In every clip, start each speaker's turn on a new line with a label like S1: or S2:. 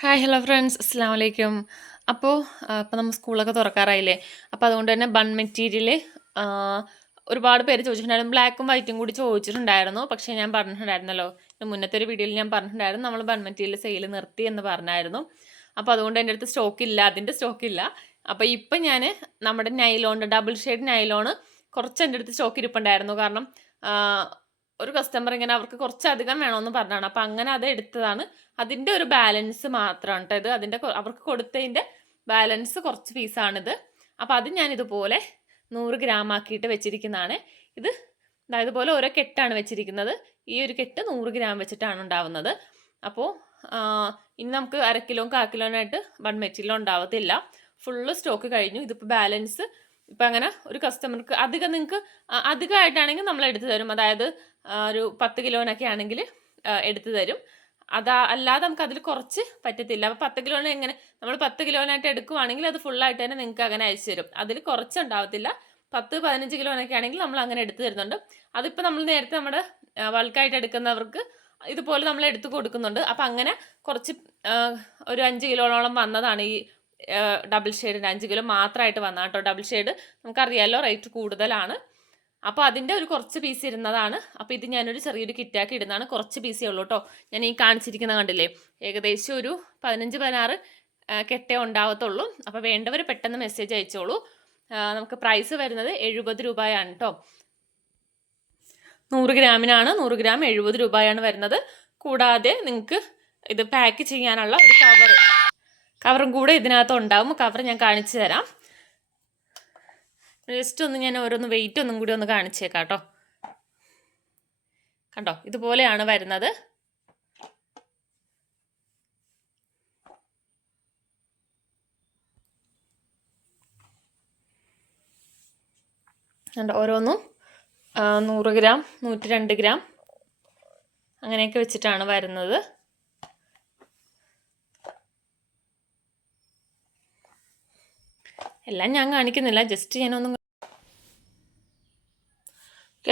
S1: Hi hello friends അസ്സാം വലൈക്കും അപ്പോൾ ഇപ്പോൾ നമ്മൾ സ്കൂളൊക്കെ തുറക്കാറായില്ലേ? അപ്പോൾ അതുകൊണ്ട് തന്നെ ബൺ മെറ്റീരിയൽ ഒരുപാട് പേര് ചോദിച്ചിട്ടുണ്ടായിരുന്നു. ബ്ലാക്കും വൈറ്റും കൂടി ചോദിച്ചിട്ടുണ്ടായിരുന്നു. പക്ഷേ ഞാൻ പറഞ്ഞിട്ടുണ്ടായിരുന്നല്ലോ. മുന്നത്തെ ഒരു വീഡിയോയിൽ ഞാൻ പറഞ്ഞിട്ടുണ്ടായിരുന്നു. നമ്മൾ ബൺ മെറ്റീരിയൽ സെയിൽ നിർത്തി എന്ന് പറഞ്ഞായിരുന്നു. അപ്പോൾ അതുകൊണ്ട് എന്റെ അടുത്ത് സ്റ്റോക്ക് ഇല്ല. അതിന്റെ സ്റ്റോക്ക് ഇല്ല. അപ്പോൾ ഇപ്പം ഞാൻ നമ്മുടെ നൈലോൺ ഡബിൾ ഷെയ്ഡ് നൈലോൺ കുറച്ച് എന്റെ അടുത്ത് സ്റ്റോക്ക് ഇരിപ്പുണ്ടായിരുന്നു. കാരണം ഒരു കസ്റ്റമർ ഇങ്ങനെ അവർക്ക് കുറച്ചധികം വേണമെന്ന് പറഞ്ഞാണ് അപ്പം അങ്ങനെ അത് എടുത്തതാണ്. അതിന്റെ ഒരു ബാലൻസ് മാത്രമാണ് കേട്ടോ ഇത്. അതിന്റെ അവർക്ക് കൊടുത്തതിന്റെ ബാലൻസ് കുറച്ച് പീസാണിത് അപ്പം അത് ഞാൻ ഇതുപോലെ നൂറ് ഗ്രാം ആക്കിയിട്ട് വെച്ചിരിക്കുന്നതാണ്. ഇത് അതായത് പോലെ ഓരോ കെട്ടാണ് വെച്ചിരിക്കുന്നത്. ഈ ഒരു കെട്ട് നൂറ് ഗ്രാം വെച്ചിട്ടാണ് ഉണ്ടാവുന്നത്. അപ്പോൾ ഇനി നമുക്ക് അര കിലോ കാ കിലോനായിട്ട് വൺ മെറ്റീരിയൽ ഉണ്ടാവത്തില്ല. ഫുള്ള് സ്റ്റോക്ക് കഴിഞ്ഞു. ഇതിപ്പോൾ ബാലൻസ് ഇപ്പം അങ്ങനെ ഒരു കസ്റ്റമർക്ക് അധികം നിങ്ങൾക്ക് അധികമായിട്ടാണെങ്കിൽ നമ്മൾ എടുത്തു തരും. അതായത് ഒരു പത്ത് കിലോനൊക്കെ ആണെങ്കിൽ എടുത്തു തരും. അതാ അല്ലാതെ നമുക്ക് അതിൽ കുറച്ച് പറ്റത്തില്ല. അപ്പോൾ പത്ത് കിലോന് എങ്ങനെ നമ്മൾ പത്ത് കിലോനായിട്ട് എടുക്കുവാണെങ്കിൽ അത് ഫുള്ളായിട്ട് തന്നെ നിങ്ങൾക്ക് അങ്ങനെ അയച്ചു തരും. അതിൽ കുറച്ച് ഉണ്ടാവത്തില്ല പത്ത് പതിനഞ്ച് കിലോനൊക്കെ ആണെങ്കിൽ നമ്മൾ അങ്ങനെ എടുത്തു തരുന്നുണ്ട്. അതിപ്പോൾ നമ്മൾ നേരത്തെ നമ്മുടെ ബൾക്കായിട്ട് എടുക്കുന്നവർക്ക് ഇതുപോലെ നമ്മൾ എടുത്തു കൊടുക്കുന്നുണ്ട്. അപ്പം അങ്ങനെ കുറച്ച് ഒരു അഞ്ച് കിലോനോളം വന്നതാണ് ഈ ഡബിൾ ഷെയ്ഡിന് അഞ്ച് കിലോ മാത്രമായിട്ട് വന്ന കേട്ടോ ഡബിൾ ഷെയ്ഡ് നമുക്കറിയാമല്ലോ റേറ്റ് കൂടുതലാണ്. അപ്പോൾ അതിന്റെ ഒരു കുറച്ച് പീസ് ഇരുന്നതാണ്. അപ്പോൾ ഇത് ഞാനൊരു ചെറിയൊരു കിറ്റാക്കി ഇടുന്നതാണ്. കുറച്ച് പീസേ ഉള്ളൂ കേട്ടോ ഞാൻ ഈ കാണിച്ചിരിക്കുന്ന കണ്ടില്ലേ ഏകദേശം ഒരു പതിനഞ്ച് പതിനാറ് കെട്ടേ ഉണ്ടാവത്തുള്ളൂ. അപ്പോൾ വേണ്ടവർ പെട്ടെന്ന് മെസ്സേജ് അയച്ചോളൂ. നമുക്ക് പ്രൈസ് വരുന്നത് എഴുപത് രൂപയാണ് കേട്ടോ നൂറ് ഗ്രാമിനാണ് നൂറ് ഗ്രാം എഴുപത് രൂപയാണ് വരുന്നത്. കൂടാതെ നിങ്ങൾക്ക് ഇത് പാക്ക് ചെയ്യാനുള്ള ഒരു കവർ കവറും കൂടെ ഇതിനകത്ത് ഉണ്ടാവും. കവർ ഞാൻ കാണിച്ചു തരാം. ജസ്റ്റ് ഒന്ന് ഞാൻ ഓരോന്ന് വെയിറ്റ് ഒന്നും കൂടി ഒന്ന് കാണിച്ചേക്കാം കേട്ടോ. കണ്ടോ? ഇതുപോലെയാണ് വരുന്നത്. കണ്ടോ? ഓരോന്നും നൂറ് ഗ്രാം നൂറ്റി രണ്ട് ഗ്രാം അങ്ങനെയൊക്കെ വെച്ചിട്ടാണ് വരുന്നത്. എല്ലാം ഞാൻ കാണിക്കുന്നില്ല. ജസ്റ്റ് ഞാനൊന്നും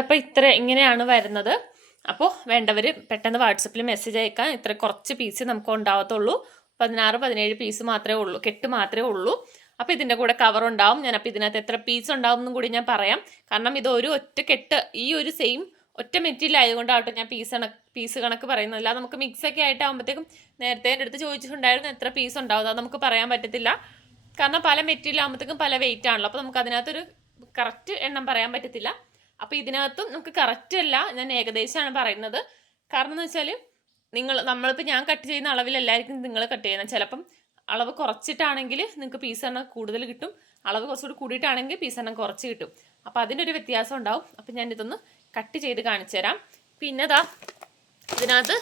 S1: അപ്പോൾ ഇത്ര ഇങ്ങനെയാണ് വരുന്നത്. അപ്പോൾ വേണ്ടവർ പെട്ടെന്ന് വാട്സപ്പിൽ മെസ്സേജ് അയക്കാം. ഇത്ര കുറച്ച് പീസ് നമുക്ക് ഉണ്ടാവത്തുള്ളൂ. പതിനാറ് പതിനേഴ് പീസ് മാത്രമേ ഉള്ളൂ. കെട്ട് മാത്രമേ ഉള്ളൂ. അപ്പോൾ ഇതിന്റെ കൂടെ കവർ ഉണ്ടാവും. ഞാൻ അപ്പോൾ ഇതിനകത്ത് എത്ര പീസ് ഉണ്ടാവും എന്നും കൂടി ഞാൻ പറയാം. കാരണം ഇത് ഒരു ഒറ്റ കെട്ട് ഈ ഒരു സെയിം ഒറ്റ മെറ്റീരിയൽ ആയതുകൊണ്ടാവട്ടെ ഞാൻ പീസ് കണക്ക് പീസ് കണക്ക് പറയുന്നത്. അല്ലാതെ നമുക്ക് മിക്സൊക്കെ ആയിട്ട് ആയിട്ടാകുമ്പോഴത്തേക്കും നേരത്തെ എന്റെ അടുത്ത് ചോദിച്ചിട്ടുണ്ടായിരുന്നു എത്ര പീസ് ഉണ്ടാവും. അത് നമുക്ക് പറയാൻ പറ്റത്തില്ല. കാരണം പല മെറ്റീരിയൽ ആകുമ്പോഴത്തേക്കും പല വെയിറ്റ് ആണല്ലോ. അപ്പോൾ നമുക്ക് അതിനകത്തൊരു കറക്റ്റ് എണ്ണം പറയാൻ പറ്റത്തില്ല. അപ്പോൾ ഇതിനകത്തും നമുക്ക് കറക്റ്റ് അല്ല. ഞാൻ ഏകദേശമാണ് പറയുന്നത്. കാരണം എന്ന് വെച്ചാൽ നിങ്ങൾ നമ്മളിപ്പോൾ ഞാൻ കട്ട് ചെയ്യുന്ന അളവിലല്ലായിരിക്കും നിങ്ങൾ കട്ട് ചെയ്യുന്നത്. ചിലപ്പം അളവ് കുറച്ചിട്ടാണെങ്കിൽ നിങ്ങൾക്ക് പീസ് എണ്ണം കൂടുതൽ കിട്ടും. അളവ് കുറച്ചുകൂടി കൂടിയിട്ടാണെങ്കിൽ പീസ് എണ്ണം കുറച്ച് കിട്ടും. അപ്പോൾ അതിനൊരു വ്യത്യാസം ഉണ്ടാവും. അപ്പോൾ ഞാൻ ഇതൊന്ന് കട്ട് ചെയ്ത് കാണിച്ചു തരാം. പിന്നെ ദാ ഇതിനകത്ത്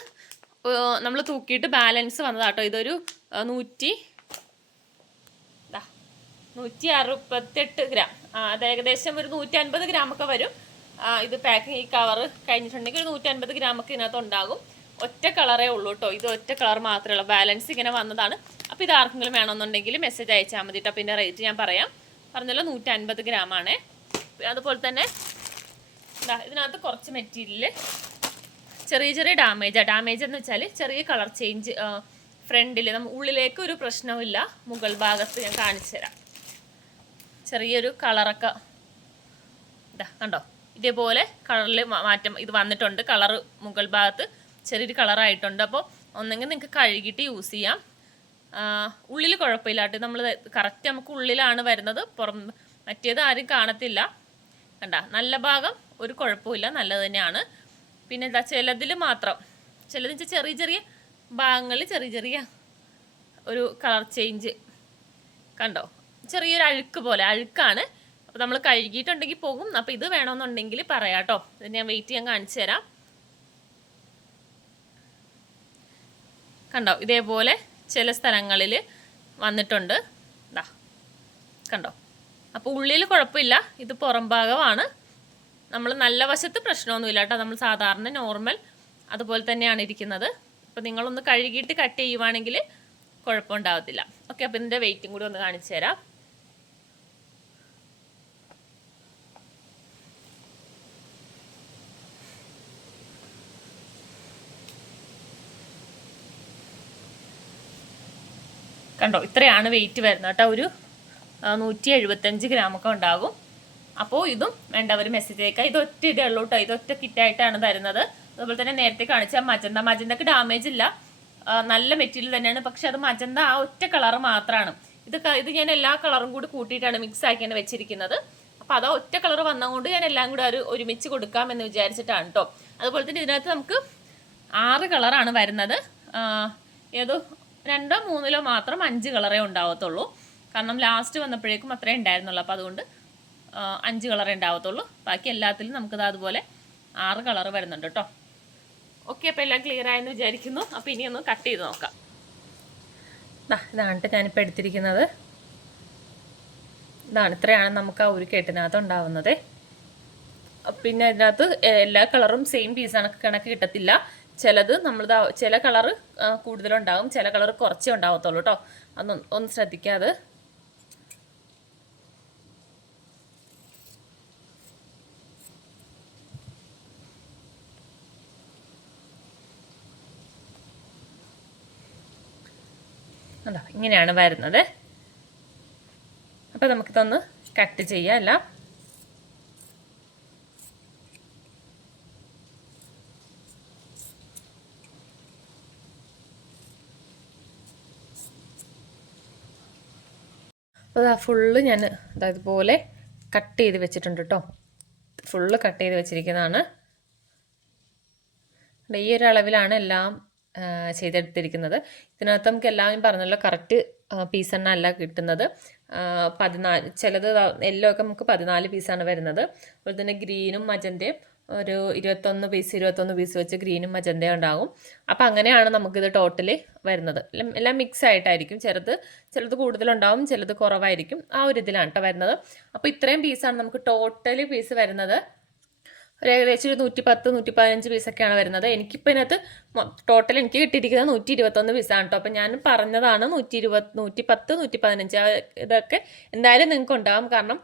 S1: നമ്മൾ തൂക്കിയിട്ട് ബാലൻസ് വന്നതാട്ടോ. ഇതൊരു നൂറ്റി നൂറ്റി അറുപത്തെട്ട് ഗ്രാം അത് ഏകദേശം ഒരു നൂറ്റി അൻപത് ഗ്രാമൊക്കെ വരും. ഇത് പാക്കിങ് ഈ കവർ കഴിഞ്ഞിട്ടുണ്ടെങ്കിൽ ഒരു നൂറ്റി അൻപത് ഗ്രാമൊക്കെ ഇതിനകത്ത് ഉണ്ടാകും. ഒറ്റ കളറേ ഉള്ളൂ കേട്ടോ ഇത് ഒറ്റ കളർ മാത്രമേ ഉള്ളൂ. ബാലൻസ് ഇങ്ങനെ വന്നതാണ്. അപ്പോൾ ഇത് ആർക്കെങ്കിലും വേണമെന്നുണ്ടെങ്കിൽ മെസ്സേജ് അയച്ചാൽ മതി കേട്ടോ പിന്നെ റേറ്റ് ഞാൻ പറയാം. പറഞ്ഞല്ലോ നൂറ്റി അൻപത് ഗ്രാമാണേ അതുപോലെ തന്നെ ഇതിനകത്ത് കുറച്ച് മെറ്റീരിയൽ ചെറിയ ചെറിയ ഡാമേജാണ് ഡാമേജ് എന്ന് വെച്ചാൽ ചെറിയ കളർ ചേഞ്ച് ഫ്രണ്ടിൽ നമ്മൾ ഉള്ളിലേക്ക് ഒരു പ്രശ്നവുമില്ല മുകൾ ഭാഗത്ത് ഞാൻ കാണിച്ചു തരാം. ചെറിയൊരു കളറൊക്കെ ഇതാ കണ്ടോ? ഇതേപോലെ കളറിൽ മാറ്റം ഇത് വന്നിട്ടുണ്ട്. കളർ മുകൾ ഭാഗത്ത് ചെറിയൊരു കളറായിട്ടുണ്ട്. അപ്പോൾ ഒന്നെങ്കിൽ നിങ്ങൾക്ക് കഴുകിയിട്ട് യൂസ് ചെയ്യാം. ഉള്ളിൽ കുഴപ്പമില്ല കേട്ടോ. നമ്മൾ കറക്റ്റ് നമുക്ക് ഉള്ളിലാണ് വരുന്നത്. പുറം മറ്റേത് ആരും കാണത്തില്ല. കണ്ട? നല്ല ഭാഗം ഒരു കുഴപ്പമില്ല. നല്ലത് തന്നെയാണ്. പിന്നെ എന്താ ചിലതിൽ മാത്രം. ചിലത് വെച്ചാൽ ചെറിയ ചെറിയ ഭാഗങ്ങളിൽ ചെറിയ ചെറിയ ഒരു കളർ ചേഞ്ച്. കണ്ടോ? ചെറിയൊരു അഴുക്ക് പോലെ അഴുക്കാണ്. അപ്പോൾ നമ്മൾ കഴുകിയിട്ടുണ്ടെങ്കിൽ പോകും. അപ്പോൾ ഇത് വേണമെന്നുണ്ടെങ്കിൽ പറയാം കേട്ടോ. ഞാൻ വെയിറ്റ് ചെയ്യാൻ കാണിച്ചു തരാം. കണ്ടോ? ഇതേപോലെ ചില സ്ഥലങ്ങളിൽ വന്നിട്ടുണ്ട്. ഇതാ കണ്ടോ? അപ്പോൾ ഉള്ളിൽ കുഴപ്പമില്ല. ഇത് പുറം ഭാഗമാണ്. നമ്മൾ നല്ല വശത്ത് പ്രശ്നമൊന്നുമില്ല കേട്ടോ. നമ്മൾ സാധാരണ നോർമൽ അതുപോലെ തന്നെയാണ് ഇരിക്കുന്നത്. അപ്പോൾ നിങ്ങളൊന്ന് കഴുകിയിട്ട് കട്ട് ചെയ്യുവാണെങ്കിൽ കുഴപ്പമുണ്ടാവത്തില്ല. ഓക്കെ അപ്പോൾ ഇതിന്റെ വെയിറ്റും കൂടി ഒന്ന് കാണിച്ചു തരാം. കണ്ടോ ഇത്രയാണ് വെയിറ്റ് വരുന്നത് കേട്ടോ. ഒരു നൂറ്റി എഴുപത്തഞ്ച് ഗ്രാമൊക്കെ ഉണ്ടാകും. അപ്പോൾ ഇതും വേണ്ടവർ മെസ്സേജ് അയക്കുക. ഇതൊറ്റ ഇതേ ഉള്ളൂ കേട്ടോ. ഇതൊറ്റ കിറ്റായിട്ടാണ് തരുന്നത്. അതുപോലെ തന്നെ നേരത്തെ കാണിച്ച മജന്ത. മജന്തക്ക് ഡാമേജ് ഇല്ല. നല്ല മെറ്റീരിയൽ തന്നെയാണ്. പക്ഷെ അത് മജന്ത ആ ഒറ്റ കളർ മാത്രമാണ് ഇത് ഇത് ഞാൻ എല്ലാ കളറും കൂടി കൂട്ടിയിട്ടാണ് മിക്സ് ആക്കിയാണ് വെച്ചിരിക്കുന്നത്. അപ്പോൾ അത് ഒറ്റ കളർ വന്നതുകൊണ്ട് ഞാൻ എല്ലാം കൂടി ഒരു ഒരുമിച്ച് കൊടുക്കാമെന്ന് വിചാരിച്ചിട്ടാണ് കേട്ടോ. അതുപോലെ തന്നെ ഇതിനകത്ത് നമുക്ക് ആറ് കളറാണ് വരുന്നത്. ഏതോ രണ്ടോ മൂന്നിലോ മാത്രം അഞ്ച് കളറേ ഉണ്ടാവത്തുള്ളൂ. കാരണം ലാസ്റ്റ് വന്നപ്പോഴേക്കും അത്രേ ഉണ്ടായിരുന്നുള്ളൂ. അപ്പോൾ അതുകൊണ്ട് അഞ്ച് കളറേ ഉണ്ടാവത്തുള്ളൂ. ബാക്കി എല്ലാത്തിലും നമുക്കത് അതുപോലെ ആറ് കളർ വരുന്നുണ്ട് കേട്ടോ ഓക്കെ അപ്പോൾ എല്ലാം ക്ലിയർ ആയെന്ന് വിചാരിക്കുന്നു. അപ്പോൾ ഇനിയൊന്ന് കട്ട് ചെയ്ത് നോക്കാം. ഇതാണ് ഞാനിപ്പോൾ എടുത്തിരിക്കുന്നത്. ഇതാണ് ഇത്രയാണ് നമുക്ക് ആ ഒരു കെട്ടിനകത്ത് ഉണ്ടാവുന്നത്. പിന്നെ അതിനകത്ത് എല്ലാ കളറും സെയിം പീസാണ് കണക്ക് കിട്ടത്തില്ല. ചിലത് നമ്മൾ ചില കളറ് കൂടുതലുണ്ടാവും. ചില കളർ കുറച്ചേ ഉണ്ടാവത്തുള്ളൂ കേട്ടോ അന്ന് ഒന്ന് ശ്രദ്ധിക്കാതെ. ഇങ്ങനെയാണ് വരുന്നത്. അപ്പോൾ നമുക്കിതൊന്ന് കട്ട് ചെയ്യാം എല്ലാം. അപ്പോൾ ആ ഫുള്ള് ഞാൻ ഇതുപോലെ കട്ട് ചെയ്ത് വെച്ചിട്ടുണ്ട് കേട്ടോ ഫുള്ള് കട്ട് ചെയ്ത് വെച്ചിരിക്കുന്നതാണ്. ഈ ഒരു അളവിലാണ് എല്ലാം ചെയ്തെടുത്തിരിക്കുന്നത്. ഇതിനകത്ത് നമുക്ക് എല്ലാവരും പറഞ്ഞല്ലോ കറക്റ്റ് പീസ് എണ്ണ അല്ല കിട്ടുന്നത്. പതിനാല് ചിലത് എല്ലോ ഒക്കെ നമുക്ക് പതിനാല് പീസാണ് വരുന്നത്. അതുപോലെ തന്നെ ഗ്രീനും മജന്തയും ഒരു ഇരുപത്തൊന്ന് പീസ് ഇരുപത്തൊന്ന് പീസ് വെച്ച് ഗ്രീനും മജന്തയും ഉണ്ടാകും. അപ്പോൾ അങ്ങനെയാണ് നമുക്കിത് ടോട്ടലി വരുന്നത്. എല്ലാം മിക്സ് ആയിട്ടായിരിക്കും. ചിലത് ചിലത് കൂടുതലുണ്ടാവും ചിലത് കുറവായിരിക്കും. ആ ഒരു ഇതിലാണ് കേട്ടോ വരുന്നത്. അപ്പോൾ ഇത്രയും പീസാണ് നമുക്ക് ടോട്ടലി പീസ് വരുന്നത്. ഒരു ഏകദേശം ഒരു നൂറ്റി പത്ത് നൂറ്റി പതിനഞ്ച് പീസൊക്കെയാണ് വരുന്നത്. എനിക്കിപ്പോൾ ഇതിനകത്ത് ടോട്ടൽ എനിക്ക് കിട്ടിയിരിക്കുന്നത് നൂറ്റി ഇരുപത്തൊന്ന് പീസാണ് കേട്ടോ അപ്പോൾ ഞാൻ പറഞ്ഞതാണ് നൂറ്റി ഇരുപത് നൂറ്റി പത്ത് നൂറ്റി പതിനഞ്ച് ഇതൊക്കെ എന്തായാലും നിങ്ങൾക്ക് ഉണ്ടാകും കാരണം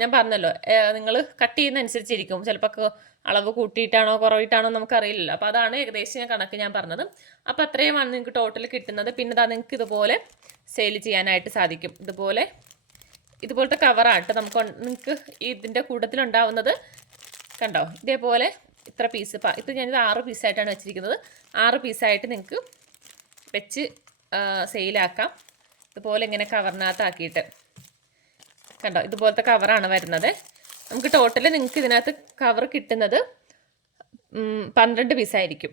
S1: ഞാൻ പറഞ്ഞല്ലോ നിങ്ങൾ കട്ട് ചെയ്യുന്ന അനുസരിച്ചിരിക്കും ചിലപ്പോൾ അളവ് കൂട്ടിയിട്ടാണോ കുറവിട്ടാണോ നമുക്കറിയില്ലല്ലോ. അപ്പോൾ അതാണ് ഏകദേശം കണക്ക് ഞാൻ പറഞ്ഞത്. അപ്പോൾ അത്രയുമാണ് നിങ്ങൾക്ക് ടോട്ടൽ കിട്ടുന്നത്. പിന്നെ അത് നിങ്ങൾക്ക് ഇതുപോലെ സെയിൽ ചെയ്യാനായിട്ട് സാധിക്കും. ഇതുപോലെ ഇതുപോലത്തെ കവറാണ് നമുക്ക് നിങ്ങൾക്ക് ഇതിന്റെ കൂട്ടത്തിലുണ്ടാവുന്നത് കണ്ടോ? ഇതേപോലെ ഇത്ര പീസ് ഇത് ഞാനിത് ആറ് പീസായിട്ടാണ് വെച്ചിരിക്കുന്നത്. ആറ് പീസായിട്ട് നിങ്ങൾക്ക് വെച്ച് സെയിലാക്കാം ഇതുപോലെ ഇങ്ങനെ കവറിനകത്താക്കിയിട്ട് കണ്ടോ ഇതുപോലത്തെ കവറാണ് വരുന്നത്. നമുക്ക് ടോട്ടൽ നിങ്ങൾക്ക് ഇതിനകത്ത് കവർ കിട്ടുന്നത് പന്ത്രണ്ട് പീസായിരിക്കും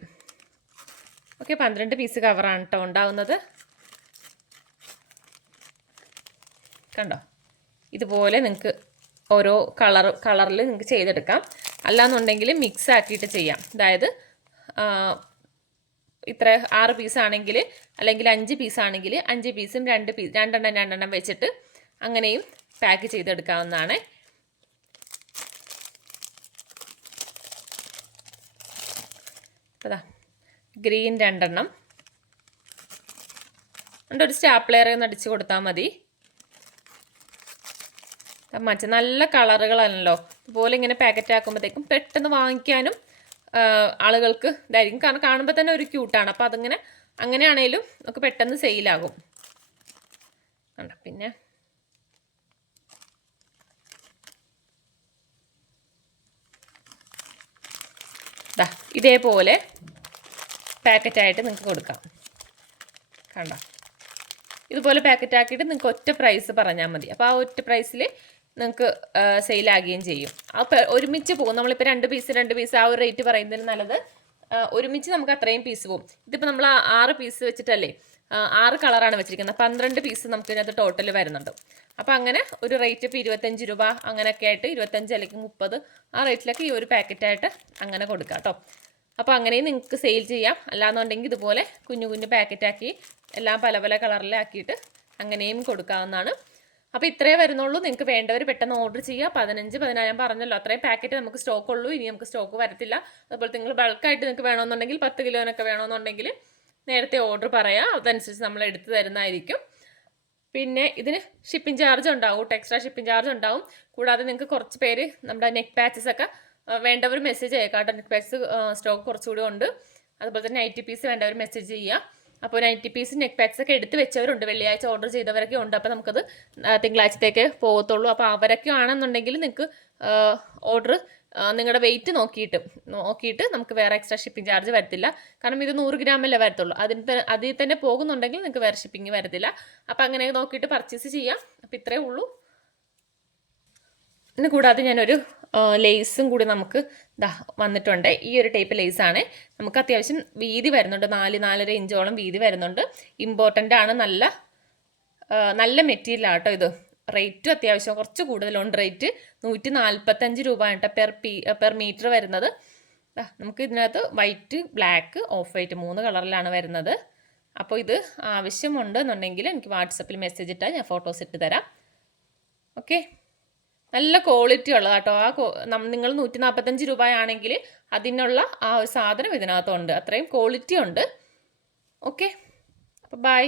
S1: ഓക്കെ പന്ത്രണ്ട് പീസ് കവറാണ് കേട്ടോ ഉണ്ടാവുന്നത്. കണ്ടോ ഇതുപോലെ നിങ്ങൾക്ക് ഓരോ കളർ കളറിൽ നിങ്ങൾക്ക് ചെയ്തെടുക്കാം. അല്ലാന്നുണ്ടെങ്കിൽ മിക്സ് ആക്കിയിട്ട് ചെയ്യാം. അതായത് ഇത്ര ആറ് പീസാണെങ്കിൽ അല്ലെങ്കിൽ അഞ്ച് പീസാണെങ്കിൽ അഞ്ച് പീസും രണ്ട് പീസ് രണ്ടെണ്ണം രണ്ടെണ്ണം വെച്ചിട്ട് അങ്ങനെയും പാക്ക് ചെയ്തെടുക്കാവുന്നതാണ്. അതാ ഗ്രീൻ രണ്ടെണ്ണം. എന്നിട്ട് ഒരു സ്റ്റാപ്ലെയർ ഒന്ന് അടിച്ച് കൊടുത്താൽ മതി. മറ്റേ നല്ല കളറുകളാണല്ലോ. ഇതുപോലെ ഇങ്ങനെ പാക്കറ്റ് ആക്കുമ്പോഴത്തേക്കും പെട്ടെന്ന് വാങ്ങിക്കാനും ആളുകൾക്ക് ഇതായിരിക്കും. കാരണം കാണുമ്പോൾ തന്നെ ഒരു ക്യൂട്ടാണ് അപ്പോൾ അതിങ്ങനെ അങ്ങനെയാണേലും നമുക്ക് പെട്ടെന്ന് സെയിലാകും പിന്നെ ദാ ഇതേപോലെ പാക്കറ്റായിട്ട് നിങ്ങൾക്ക് കൊടുക്കാം. കണ്ടോ? ഇതുപോലെ പാക്കറ്റ് ആക്കിയിട്ട് നിങ്ങൾക്ക് ഒറ്റ പ്രൈസ് പറഞ്ഞാൽ മതി. അപ്പോൾ ആ ഒറ്റ പ്രൈസിൽ നിങ്ങൾക്ക് സെയിലാകുകയും ചെയ്യും. അപ്പോൾ ഒരുമിച്ച് പോകും. നമ്മളിപ്പോൾ രണ്ട് പീസ് രണ്ട് പീസ് ആ ഒരു റേറ്റ് പറയുന്നതിന് നല്ലത് ഒരുമിച്ച് നമുക്ക് അത്രയും പീസ് പോകും. ഇതിപ്പോൾ നമ്മൾ ആറ് പീസ് വെച്ചിട്ടല്ലേ ആറ് കളറാണ് വെച്ചിരിക്കുന്നത്. പന്ത്രണ്ട് പീസ് നമുക്ക് ഇതിനകത്ത് ടോട്ടൽ വരുന്നുണ്ട്. അപ്പോൾ അങ്ങനെ ഒരു റേറ്റ് ഇപ്പോൾ ഇരുപത്തഞ്ച് രൂപ അങ്ങനെയൊക്കെ ആയിട്ട് ഇരുപത്തഞ്ച് അല്ലെങ്കിൽ മുപ്പത് ആ റേറ്റിലൊക്കെ ഈ ഒരു പാക്കറ്റായിട്ട് അങ്ങനെ കൊടുക്കാം കേട്ടോ. അപ്പോൾ അങ്ങനെയും നിങ്ങൾക്ക് സെയിൽ ചെയ്യാം. അല്ലാന്നുണ്ടെങ്കിൽ ഇതുപോലെ കുഞ്ഞു കുഞ്ഞു പാക്കറ്റാക്കി എല്ലാം പല പല കളറിലാക്കിയിട്ട് അങ്ങനെയും കൊടുക്കാവുന്നതാണ്. അപ്പോൾ ഇത്രയേ വരുന്നുള്ളൂ. നിങ്ങൾക്ക് വേണ്ടവർ പെട്ടെന്ന് ഓർഡർ ചെയ്യുക. പതിനഞ്ച് പതിനായിരം പറഞ്ഞല്ലോ അത്രയും പാക്കറ്റ് നമുക്ക് സ്റ്റോക്ക് ഉള്ളൂ. ഇനി നമുക്ക് സ്റ്റോക്ക് വരത്തില്ല. അതുപോലെ നിങ്ങൾ ബൾക്കായിട്ട് നിങ്ങൾക്ക് വേണമെന്നുണ്ടെങ്കിൽ പത്ത് കിലോനൊക്കെ വേണമെന്നുണ്ടെങ്കിൽ നേരത്തെ ഓർഡർ പറയാം. അതനുസരിച്ച് നമ്മൾ എടുത്തു തരുന്നതായിരിക്കും. പിന്നെ ഇതിന് ഷിപ്പിംഗ് ചാർജ് ഉണ്ടാവും എക്സ്ട്രാ ഷിപ്പിംഗ് ചാർജ് ഉണ്ടാവും. കൂടാതെ നിങ്ങൾക്ക് കുറച്ച് പേര് നമ്മുടെ നെക്ക് പാച്ചസ് ഒക്കെ വേണ്ടവർ മെസ്സേജ് ചെയ്യുക കേട്ടോ. നെക്ക് പാച്ചസ് സ്റ്റോക്ക് കുറച്ചുകൂടി ഉണ്ട്. അതുപോലെ തന്നെ നൈറ്റി പീസ് വേണ്ടവർ മെസ്സേജ് ചെയ്യുക അപ്പോൾ നൈറ്റി പീസ് നെക്ക് പാക്സ് ഒക്കെ എടുത്ത് വെച്ചവരുണ്ട്. വെള്ളിയാഴ്ച ഓർഡർ ചെയ്തവരൊക്കെ ഉണ്ട്. അപ്പോൾ നമുക്കത് തിങ്കളാഴ്ചത്തേക്ക് പോകത്തുള്ളൂ. അപ്പോൾ അവരൊക്കെ ആണെന്നുണ്ടെങ്കിൽ നിങ്ങൾക്ക് ഓർഡർ നിങ്ങളുടെ വെയിറ്റ് നോക്കിയിട്ട് നോക്കിയിട്ട് നമുക്ക് വേറെ എക്സ്ട്രാ ഷിപ്പിംഗ് ചാർജ് വരത്തില്ല. കാരണം ഇത് നൂറ് ഗ്രാമല്ലേ വരത്തുള്ളൂ. അതിന് അതിൽ തന്നെ പോകുന്നുണ്ടെങ്കിൽ നിങ്ങൾക്ക് വേറെ ഷിപ്പിംഗ് വരത്തില്ല. അപ്പോൾ അങ്ങനെ നോക്കിയിട്ട് പർച്ചേസ് ചെയ്യാം. അപ്പോൾ ഇത്രയേ ഉള്ളൂ. പിന്നെ കൂടാതെ ഞാനൊരു ലേസും കൂടി നമുക്ക് ദാ വന്നിട്ടുണ്ട്. ഈ ഒരു ടൈപ്പ് ആണ്. നമുക്ക് അത്യാവശ്യം വീതി വരുന്നുണ്ട്. നാല് നാലര ഇഞ്ചോളം വീതി വരുന്നുണ്ട്. ഇമ്പോർട്ടന്റ് ആണ്. നല്ല നല്ല മെറ്റീരിയലാണ് കേട്ടോ ഇത്. റേറ്റും അത്യാവശ്യം കുറച്ച് കൂടുതലുണ്ട് റേറ്റ് നൂറ്റി നാൽപ്പത്തഞ്ച് രൂപ കേട്ടോ പെർ പീ പെർ മീറ്റർ വരുന്നത്. നമുക്ക് ഇതിനകത്ത് വൈറ്റ് ബ്ലാക്ക് ഓഫ് വൈറ്റ് മൂന്ന് കളറിലാണ് വരുന്നത്. അപ്പോൾ ഇത് ആവശ്യമുണ്ടെന്നുണ്ടെങ്കിൽ എനിക്ക് വാട്സപ്പിൽ മെസ്സേജ് ഇട്ടാൽ ഞാൻ ഫോട്ടോസ് ഇട്ട് തരാം. ഓക്കെ നല്ല ക്വാളിറ്റി ഉള്ളത് കേട്ടോ ആ നിങ്ങൾ നൂറ്റി നാൽപ്പത്തഞ്ച് രൂപയാണെങ്കിൽ അതിനുള്ള ആ ഒരു സാധനം ഇതിനകത്തുണ്ട്. അത്രയും ക്വാളിറ്റി ഉണ്ട്. ഓക്കെ അപ്പോൾ ബൈ